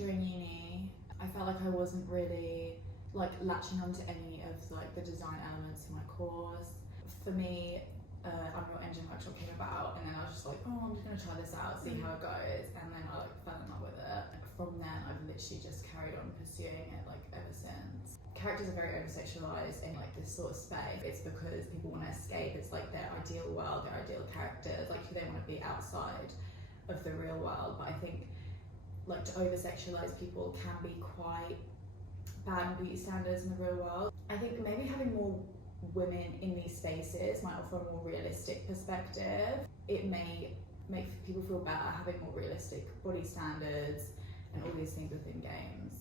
during uni, I felt like I wasn't really like latching onto any of like the design elements in my course. For me, Unreal Engine Workshop came about, and then I was just like, oh, I'm just gonna try this out, see how it goes, and then I like fell in love with it. From then, I've literally just carried on pursuing it like ever since. Characters are very over-sexualized in like this sort of space. It's because people want to escape. It's like their ideal world, their ideal characters, like who they want to be outside of the real world. But I think like to over-sexualize people can be quite bad on beauty standards in the real world. I think maybe having more women in these spaces might offer a more realistic perspective. It may make people feel better having more realistic body standards and all these things within games.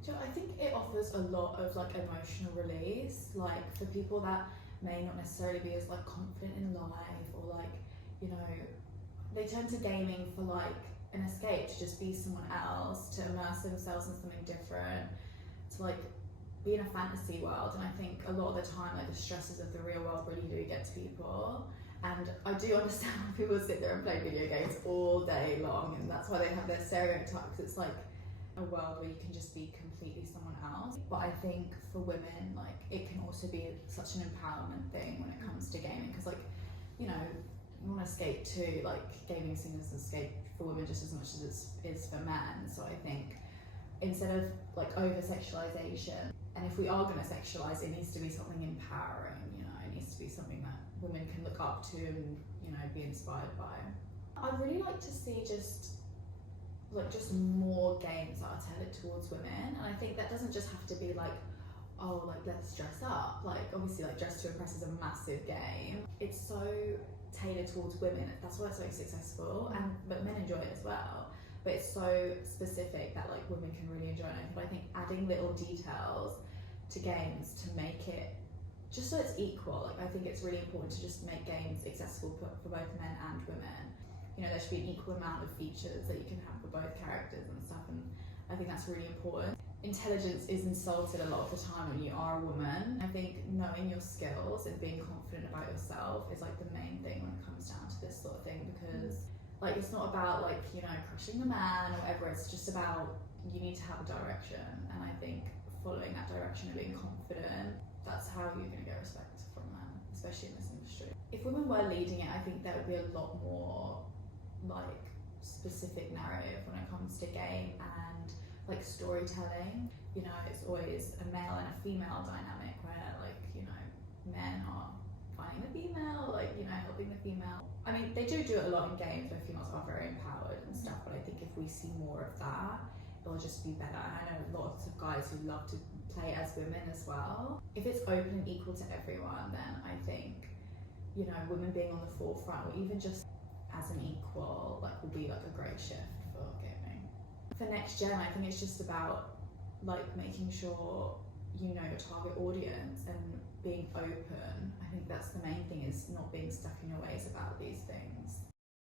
So I think it offers a lot of like emotional release, like for people that may not necessarily be as like confident in life, or like, you know, they turn to gaming for like an escape, to just be someone else, to immerse themselves in something different, to like be in a fantasy world. And I think a lot of the time like the stresses of the real world really do get to people, and I do understand when people sit there and play video games all day long, and that's why they have their stereotypes. It's like a world where you can just be completely someone else. But I think for women, like it can also be such an empowerment thing when it comes to gaming, because like, you know, you want to escape too, like gaming seen as an escape for women just as much as it is for men. So I think instead of like over-sexualization, and if we are going to sexualize, it needs to be something empowering, you know, it needs to be something that women can look up to and, you know, be inspired by. I'd really like to see just more games that are tailored towards women, and I think that doesn't just have to be like, oh, like let's dress up. Like obviously like Dress to Impress is a massive game. It's so tailored towards women, that's why it's so successful, and but men enjoy it as well. But it's so specific that like women can really enjoy it. But I think adding little details to games to make it just so it's equal, like I think it's really important to just make games accessible for both men and women. You know, there should be an equal amount of features that you can have for both characters and stuff, and I think that's really important. Intelligence is insulted a lot of the time when you are a woman. I think knowing your skills and being confident about yourself is like the main thing when it comes down to this sort of thing, because like it's not about like, you know, crushing the man or whatever, it's just about you need to have a direction, and I think following that direction and being confident, that's how you're going to get respect from men, especially in this industry. If women were leading it, I think there would be a lot more like specific narrative when it comes to game and like storytelling. You know, it's always a male and a female dynamic where like, you know, men are finding the female, like, you know, helping the female. I mean, they do it a lot in games where females are very empowered and stuff, but I think if we see more of that, it'll just be better. And I know lots of guys who love to play as women as well. If it's open and equal to everyone, then I think, you know, women being on the forefront, or even just as an equal, like will be like a great shift for gaming. For next gen, I think it's just about like making sure you know your target audience and being open. I think that's the main thing, is not being stuck in your ways about these things.